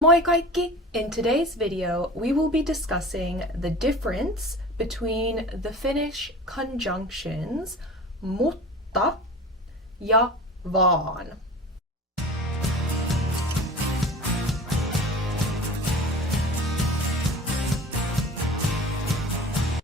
Moi kaikki! In today's video, we will be discussing the difference between the Finnish conjunctions mutta ja vaan.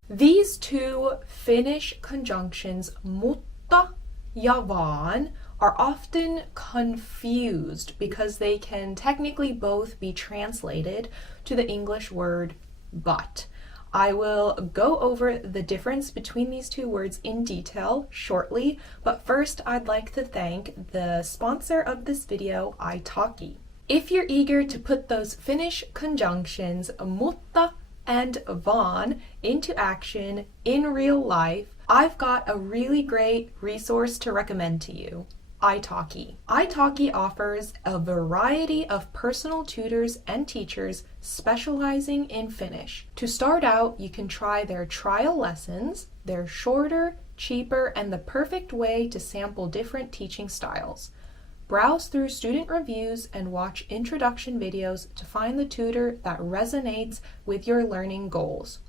These two Finnish conjunctions mutta ja vaan are often confused because they can technically both be translated to the English word but. I will go over the difference between these two words in detail shortly, but first I'd like to thank the sponsor of this video, italki. If you're eager to put those Finnish conjunctions mutta and vaan into action in real life, I've got a really great resource to recommend to you. italki. italki offers a variety of personal tutors and teachers specializing in Finnish. To start out, you can try their trial lessons. They're shorter, cheaper, and the perfect way to sample different teaching styles. Browse through student reviews and watch introduction videos to find the tutor that resonates with your learning goals.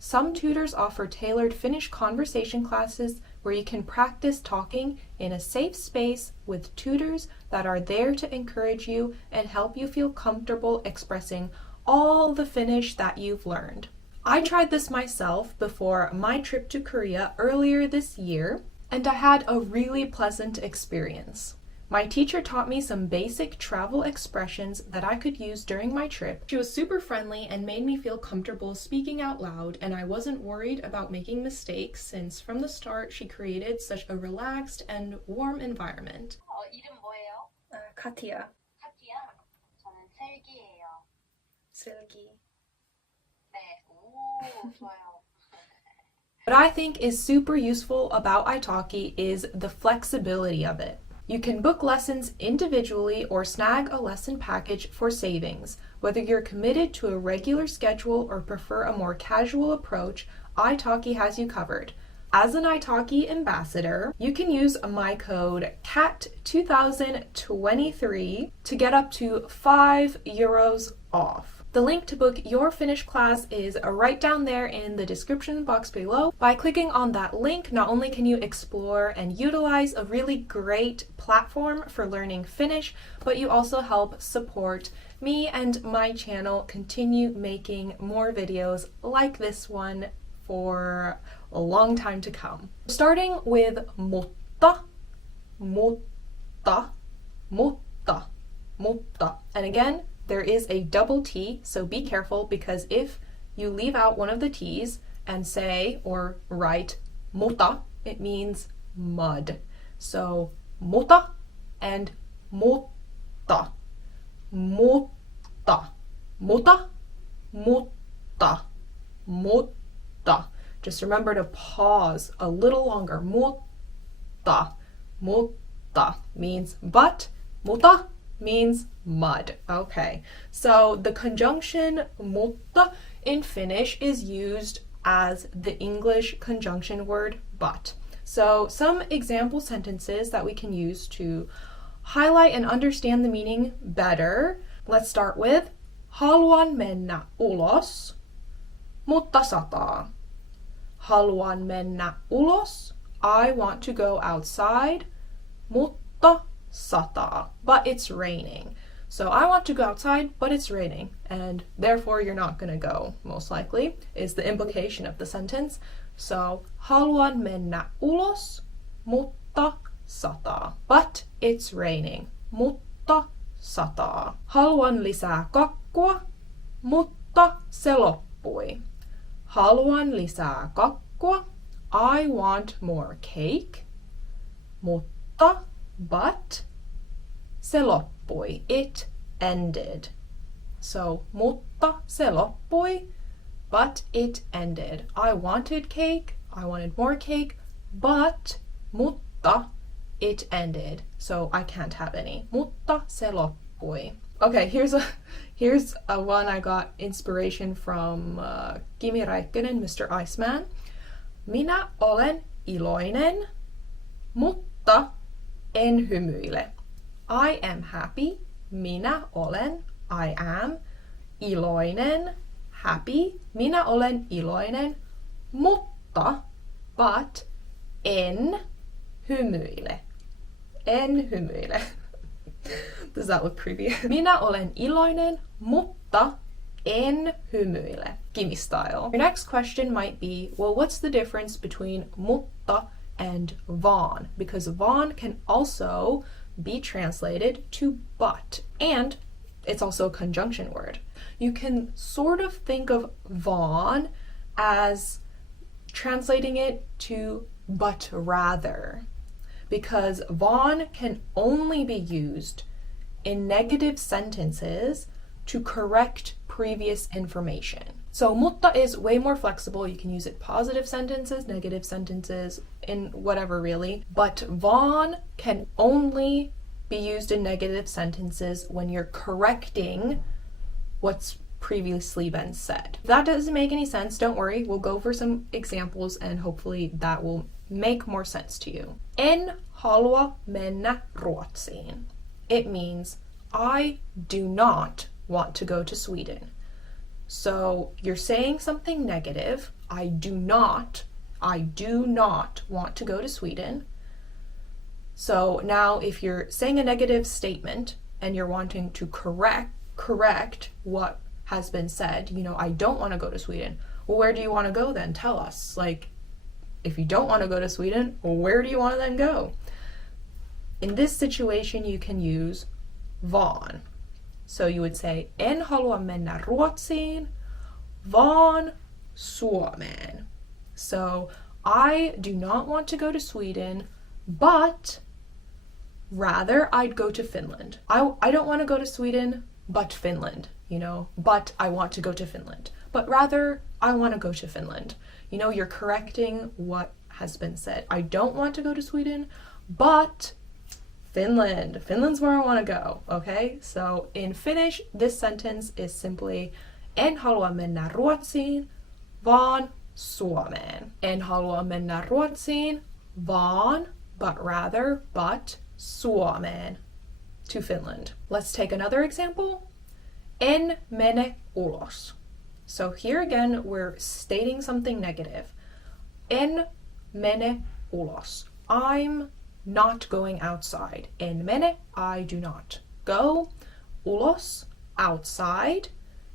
Some tutors offer tailored Finnish conversation classes where you can practice talking in a safe space with tutors that are there to encourage you and help you feel comfortable expressing all the Finnish that you've learned. I tried this myself before my trip to Korea earlier this year, and I had a really pleasant experience. My teacher taught me some basic travel expressions that I could use during my trip. She was super friendly and made me feel comfortable speaking out loud, and I wasn't worried about making mistakes since from the start she created such a relaxed and warm environment. 이름 뭐예요? 카티야. 카티야? 저는 슬기예요. 슬기. 네. 오, 좋아요. What I think is super useful about italki is the flexibility of it. You can book lessons individually or snag a lesson package for savings. Whether you're committed to a regular schedule or prefer a more casual approach, italki has you covered. As an italki ambassador, you can use my code CAT2023 to get up to €5 off. The link to book your Finnish class is right down there in the description box below. By clicking on that link, not only can you explore and utilize a really great platform for learning Finnish, but you also help support me and my channel continue making more videos like this one for a long time to come. Starting with mutta, mutta, mutta, mutta. And again, there is a double T, so be careful because if you leave out one of the T's and say or write muta, it means mud. So muta and mutta, mutta, muta, mutta, mutta. Just remember to pause a little longer. Mutta, mutta means but, muta means mud. Okay, so the conjunction mutta in Finnish is used as the English conjunction word but. So some example sentences that we can use to highlight and understand the meaning better. Let's start with haluan mennä ulos, mutta sataa. Haluan mennä ulos. I want to go outside, mutta sataa, but it's raining. So I want to go outside, but it's raining, and therefore you're not gonna go, most likely, is the implication of the sentence. So haluan mennä ulos, mutta sataa. But it's raining, mutta sataa. Haluan lisää kakkua, mutta se loppui. Haluan lisää kakkua. I want more cake, mutta but se loppui. It ended. So mutta se loppui, but it ended. I wanted cake, I wanted more cake, but mutta it ended. So I can't have any. Mutta se loppui. Okay, here's a one I got inspiration from Kimi Räikkönen, Mr. Iceman. Minä olen iloinen, mutta en hymyile. I am happy, minä olen, I am. Iloinen, happy. Minä olen iloinen, mutta, but, en hymyile. En hymyile. Does that look creepy? Minä olen iloinen, mutta en hymyile. Gimme style. Your next question might be, well, what's the difference between mutta and vaan? Because vaan can also be translated to but, and it's also a conjunction word. You can sort of think of vaan as translating it to but rather, because vaan can only be used in negative sentences to correct previous information. So mutta is way more flexible. You can use it positive sentences, negative sentences, in whatever really. But vaan can only be used in negative sentences when you're correcting what's previously been said. If that doesn't make any sense, don't worry. We'll go over some examples and hopefully that will make more sense to you. En halua mennä Ruotsiin. It means I do not want to go to Sweden. So you're saying something negative. I do not want to go to Sweden. So now if you're saying a negative statement and you're wanting to correct what has been said, I don't want to go to Sweden. Well, where do you want to go then? Tell us. Like, if you don't want to go to Sweden, where do you want to then go? In this situation, you can use vaan. So you would say, en halua mennä Ruotsiin, vaan Suomeen. So I do not want to go to Sweden, but rather I'd go to Finland. I don't want to go to Sweden, but Finland, but I want to go to Finland. But rather, I want to go to Finland. You're correcting what has been said. I don't want to go to Sweden, but Finland. Finland's where I want to go, okay? So in Finnish, this sentence is simply en halua mennä Ruotsiin, vaan Suomeen. En halua mennä Ruotsiin, vaan, but rather, but Suomeen, to Finland. Let's take another example. En mene ulos. So here again, we're stating something negative. En mene ulos. I'm not going outside. En mene, I do not. Go. Ulos, outside.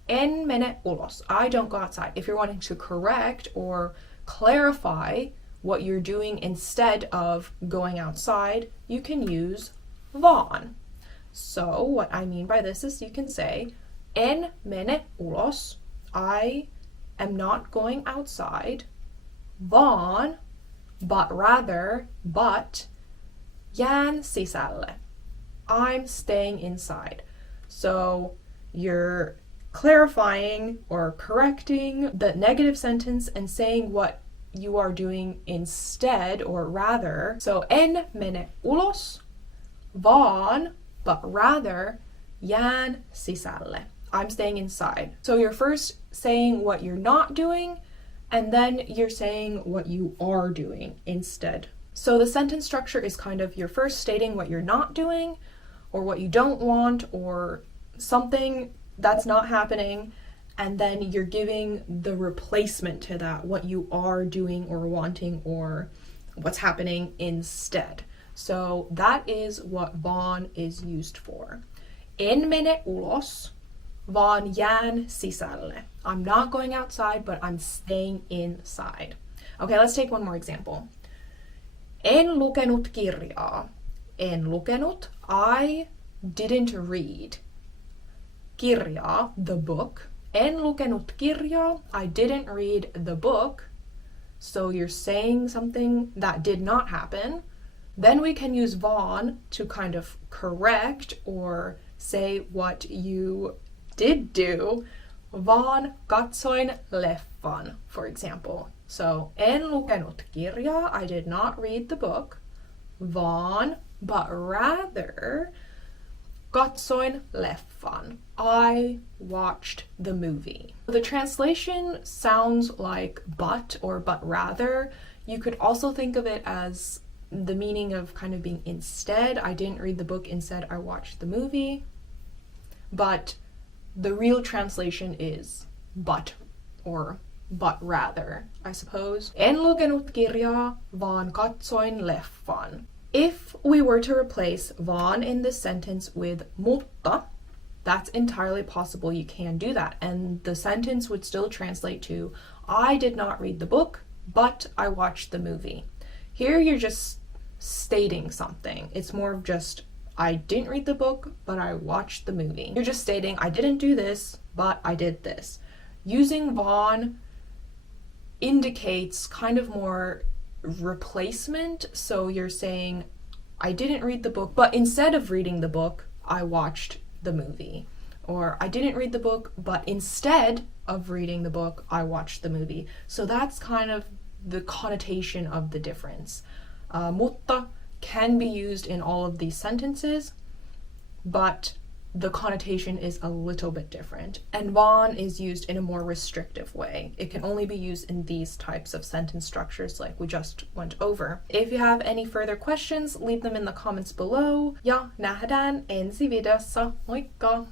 En mene ulos. I don't go outside. If you're wanting to correct or clarify what you're doing instead of going outside, you can use vaan. So what I mean by this is you can say, en mene ulos. I am not going outside. Vaan, but rather, but jään sisälle. I'm staying inside. So you're clarifying or correcting the negative sentence and saying what you are doing instead or rather. So en mene ulos, vaan, but rather jään sisälle. I'm staying inside. So you're first saying what you're not doing, and then you're saying what you are doing instead. So the sentence structure is kind of you're first stating what you're not doing, or what you don't want, or something that's not happening, and then you're giving the replacement to that, what you are doing or wanting, or what's happening instead. So that is what vaan is used for. En mene ulos, vaan jään sisälle. I'm not going outside, but I'm staying inside. Okay, let's take one more example. En lukenut kirjaa. En lukenut, I didn't read. Kirjaa, the book. En lukenut kirjaa, I didn't read the book. So you're saying something that did not happen. Then we can use vaan to kind of correct or say what you did do. Vaan katsoin leffan, for example. So, en lukenut kirjaa, I did not read the book. Vaan, but rather, katsoin leffan. I watched the movie. The translation sounds like but or but rather. You could also think of it as the meaning of kind of being instead. I didn't read the book, instead I watched the movie. But the real translation is but, or but rather, I suppose. En lukenut kirjaa, vaan katsoin leffan. If we were to replace vaan in this sentence with mutta, that's entirely possible. You can do that. And the sentence would still translate to, I did not read the book, but I watched the movie. Here you're just stating something. It's more of just, I didn't read the book, but I watched the movie. You're just stating, I didn't do this, but I did this. Using vaan indicates kind of more replacement. So you're saying, I didn't read the book, but instead of reading the book, I watched the movie. Or I didn't read the book, but instead of reading the book, I watched the movie. So that's kind of the connotation of the difference. Mutta can be used in all of these sentences, but the connotation is a little bit different. And vaan is used in a more restrictive way. It can only be used in these types of sentence structures like we just went over. If you have any further questions, leave them in the comments below. Ja nähdään ensi videossa. Moikka!